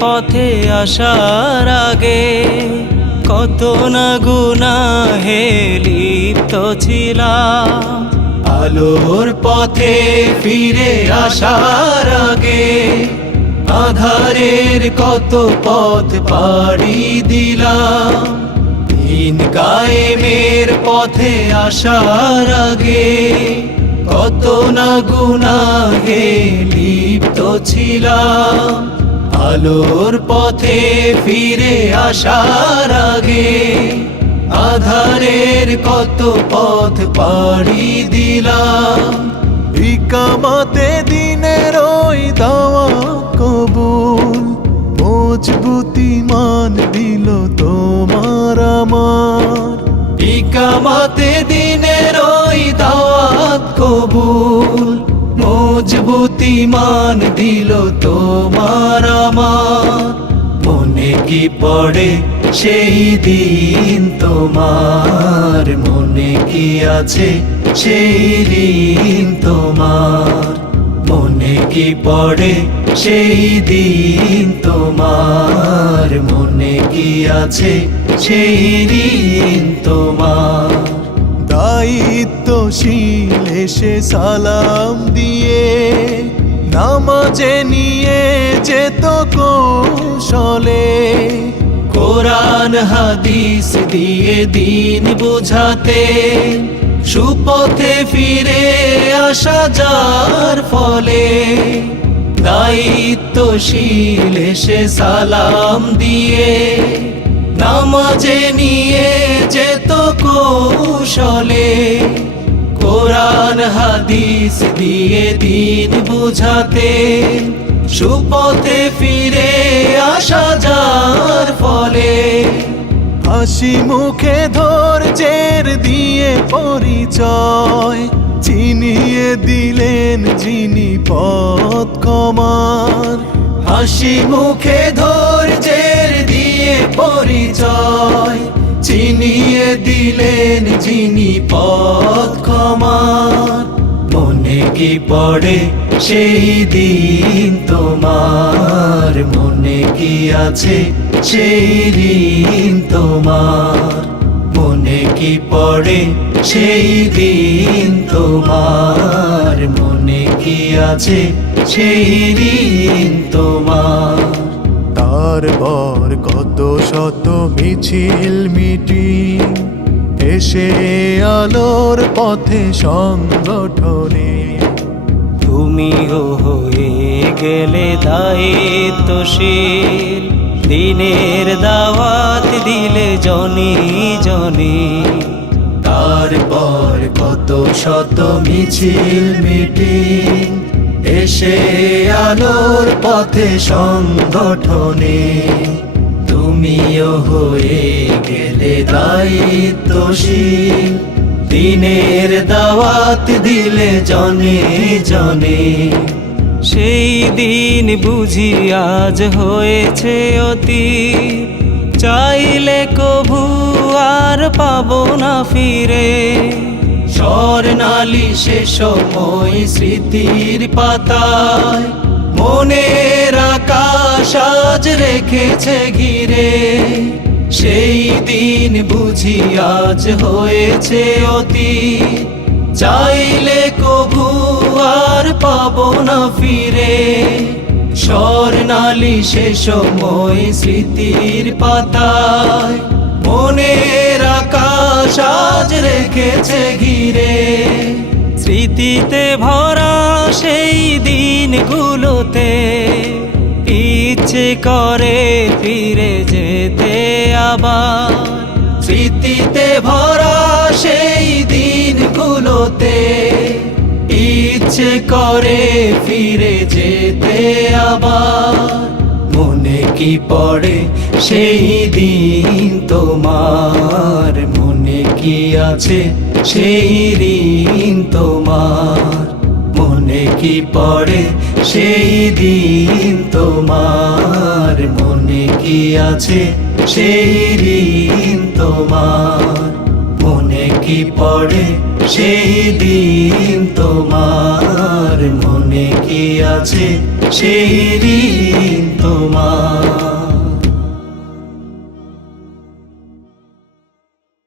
পথে আসার আগে কত না গুনাহে লিপ্ত ছিলাম। আলোর পথে ফিরে আসার আগে আধারের কত পথ পাড়ি দিলাম। দিন কায়েমের পথে আসার আগে কত না গুনাহে ছিলাম, আলোর পথে ফিরে আসার আগে আধারের কত পথ পাড়ি দিলাম। ইকামাতে দিনের ওই দাওয়া কবুল মজবুতি মান দিল তোমার আমার। ইকামাতে দিনের ওই দাওয়াত কবুল মজবুতি মান দিল তোমার আমার মনে কি পড়ে সেই দিন তোমার মনে কি আছে সেই ঋণ তোমার মনে কি পড়ে সেই দিন তোমার মনে কি আছে সেই ঋণ তোমার দায়িত্বশীল এসে সালাম দিয়ে নামাজে নিয়ে যেত কৌশলে কোরআন, হাদিস দিয়ে দিন বুঝাতে, সুপথে ফিরে আসা যার ফলে দায়িত্বশীল এসে সালাম দিয়ে, নামাজে নিয়ে যেত কৌশলে কোরআন, হাদিস দিয়ে দিন বুঝাতে, সুপথে ফিরে আসা যার ফলে হাসি মুখে ধর ধৈর্যের দিয়ে পরিচয় চিনিয়ে দিলেন যিনি পথ কমার হাসি মুখে ধর ধৈর্যের দিয়ে পরিচয় চিনিয়ে দিলেন যিনি পথ ক্ষমার। মনে কি পড়ে সেই দিন তোমার? মনে কি আছে সেই ঋণ তোমার? মনে কি পড়ে সেই দিন তোমার? মনে কি আছে সেই ঋণ তোমার? তারপর কত শত মিছিল মিটিং। এসে আলোর পথে সংগঠনে। তুমিও হয়ে গেলে দায়িত্বশীল। দিনের দাওয়াত দিলে জনি জনি। তারপর কত শত মিছিল মিটিং। এসে আলোর পথে সংগঠনে তুমিও হয়ে গেলে দায়িত্বশীল। দিনের দাওয়াত দিলে জনে জনে। সেই দিন বুঝি আজ হয়েছে অতি। চাইলে কভু আর পাবো না ফিরে। স্বর্ণালী সে সময় স্মৃতির পাতায় মনের আকাশ আজ রেখেছে ঘিরে। সেই দিন বুঝি আজ হয়েছে অতি। চাইলে কভু আর পাবো না ফিরে। স্বর্ণালী সে সময় স্মৃতির পাতায়। মনের আকাশ আজ রেখেছে ঘিরে। স্মৃতিতে ভরা সেই দিনগুলোতে ইচ্ছে করে ফিরে যেতে আবার। স্মৃতিতে ভরা সেই দিনগুলোতে ইচ্ছে করে ফিরে যেতে আবার। মনে কি পড়ে সেই দিন তোমার কি আছে সেই ঋণ তোমার। মনে কি পড়ে সেই দিন তোমার? মনে কি আছে সেই ঋণ তোমার? মনে কি পড়ে সেই দিন তোমার? মনে কি আছে সেই ঋণ